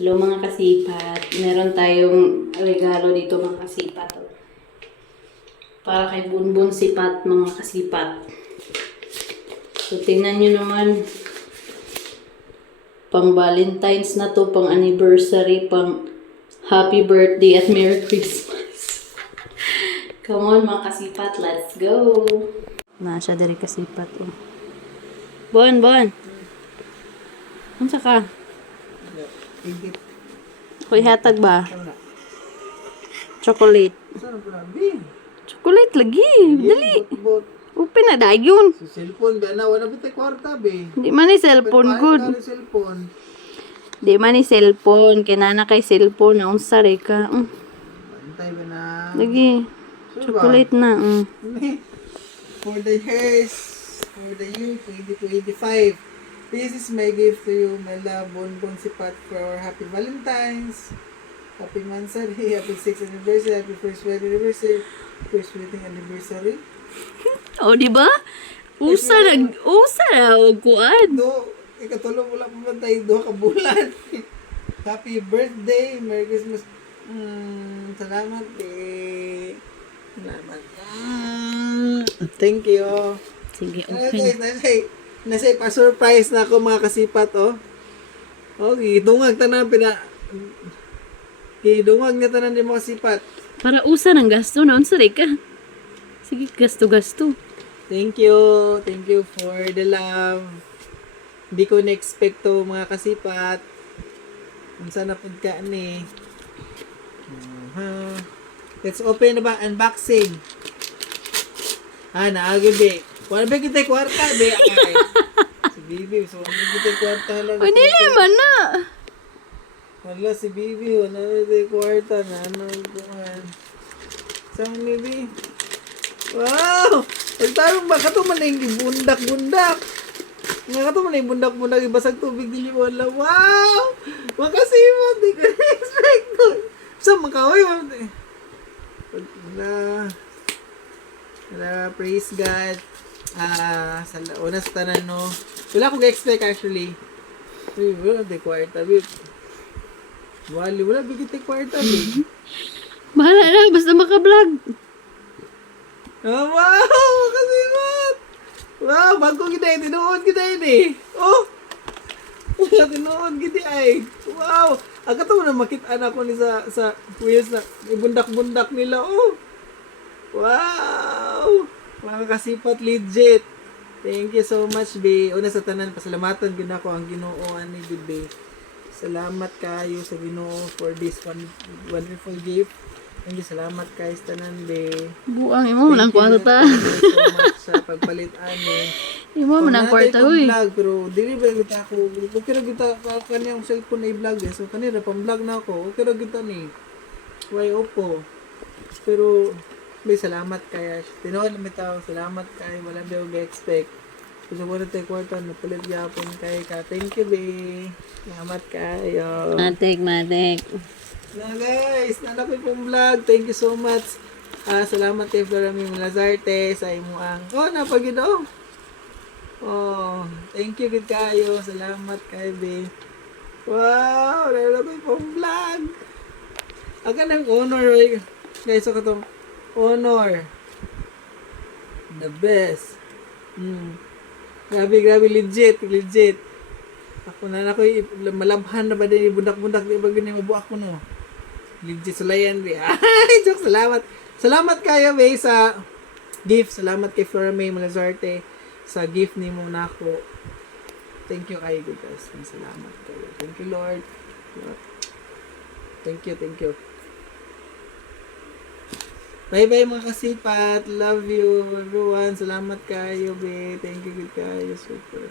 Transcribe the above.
Hello mga kasipat. Meron tayong regalo dito mga kasipat. Para kay Bunbun Sipat mga kasipat. So tingnan nyo naman. Pang Valentine's na to, pang anniversary, pang happy birthday at Merry Christmas. Come on mga kasipat, let's go! Nasya dari kasipat. Oh. Bon. Unsa ka? Koy hatag ba? Chocolate. Chocolate lagi. Dali. Open na dayon. Si cellphone ba na wala bitay kwarta be. Di man ni cellphone good. Cellphone. Di man ni cellphone. Kinana kay cellphone na unsa re ka. Bantay ba na? Lagi. Chocolate na. For the years, for the year 2025. This is my gift to you, my love, Bonbon Sipat, for our happy Valentine's, happy Mansari, happy 6th anniversary, happy first wedding anniversary, first wedding anniversary. Oh, di ba? Usa na og kuan. Ikatulo mo lang pa tayo, ka bulan. Happy birthday, Merry Christmas. Salamat eh. Salamat. Thank you. Sige, Okay. open. Nasay pa-surprise na ako mga kasipat, oh. Okay, dungag tanan Dungag niya tanan di mga kasipat. Para usa ng gasto na unsa re ka. Sige, gasto. Thank you. Thank you for the love. Hindi ko na-expect to mga kasipat. Unsa na pud ka ni. Let's open na ba unboxing. Naagod eh. Wala ba kita kwarta, be? Ay. Si Bibi, so wala kita kwarta lang. Uy, dili man na. Wala si Bibi, wala kita kwarta na. Ano ikuhan? Saan Bibi? Wow! Pagtarong ba? Kato man na yung bundak-bundak. Nga kato man na yung bundak-bundak. Ibasag tubig dili wala. Wow! Makasiman, di ko na-expect ko. Saan makaway? Praise God. Sa una sa tanan, no. Wala akong expect actually. Uy, wala di kwarta, babe. Wala bigit di kwarta, babe. Bahala na, basta maka-vlog. Oh, wow! Makasimat! Wow, bago kita yun. Tinuod kita yun eh. Oh! Tinuod kita ay. Wow! Agad mo na makita na ko ni sa wheels na ibundak-bundak nila. Oh! Wow! Mga kasipat, legit. Thank you so much, be. Una sa tanan, pasalamatan gid ako ang Ginoo ani gid, be. Salamat kayo sa Ginoo for this wonderful gift. Thank you, salamat kayo sa tanan, be. Buang imo man ang kwarta. Thank you so much sa pagpalit ani. Imo man ang kwarta uy. Pero dili ba kita ako. Okay ra kita kaniyang cellphone na i-vlog eh. So kanira pang-vlog na ako. Okay ra kita ni. Why opo. Pero may salamat kaya. Tinuod naman tao. Salamat kay. Wala ba yung expect. Gusto ko na tayo kwarta. Napalit yapon kay ka. Thank you, be. Salamat kayo. Matik. Na guys. Nana ko yung vlog. Thank you so much. Salamat kay Florami Malazarte sa imuang. Napagid oh. Oh. Thank you gid kayo. Salamat kay be. Wow. Nana ko yung vlog. Aga ng honor. Guys, so katong honor. The best. Grabe, legit. Ako na malabhan na ba din bundak-bundak di ba ganyan mabuak ko no. Legit sulayan di. Ay, joke, salamat kayo be sa gift. Salamat kay Flora May Malazarte sa gift nimo nako. Thank you kayo guys. Salamat kayo. Thank you Lord. Thank you. Bye-bye mga kasipat. Love you everyone. Salamat kayo, be. Thank you kayo. Super.